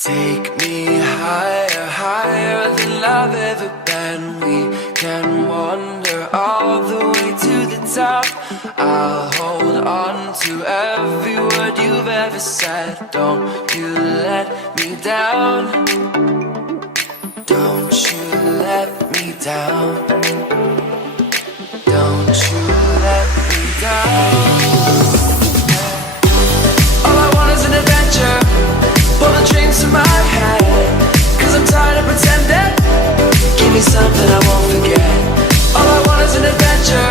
Take me higher, higher than I've ever been. We can wander all the way to the top. I'll hold on to every word you've ever said. Don't you let me down. Don't you let me down. Don't you let me down. All I want is an adventure. Pull the dreams to my head, 'cause I'm tired of pretending. Give me something I won't forget. All I want is an adventure.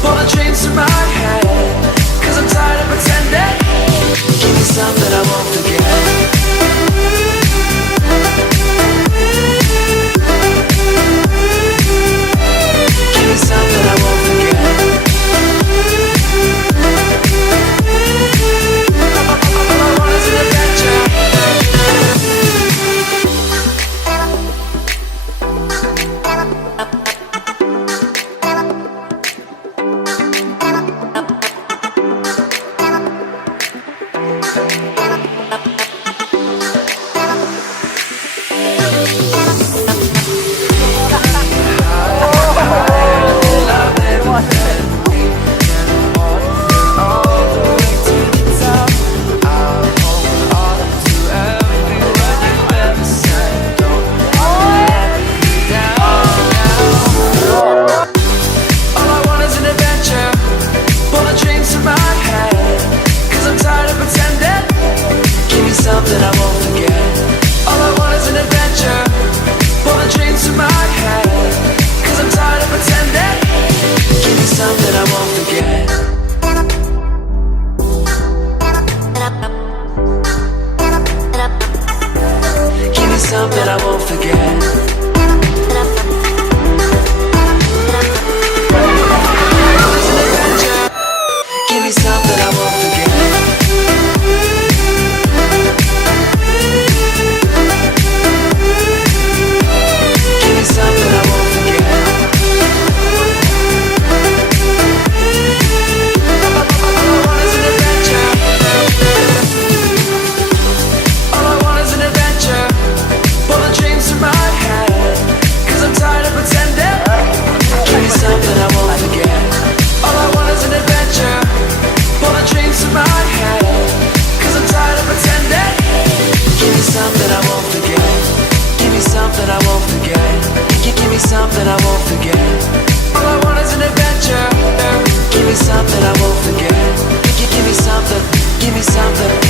Pull the dreams to my head, 'cause I'm tired of pretending. Give me something I won't forget. Give me something I won't forget. All I want is an adventure. Something I won't forget. All I want is an adventure. Pull the dreams to my head, 'cause I'm tired of pretending. Give me something I won't forget. Give me something I won't forget. It's an adventure. Give me something I won't forget. Something I won't forget. Give me something I won't forget. Give me something I won't forget. All I want is an adventure. Give me something I won't forget. Give me something. Give me something.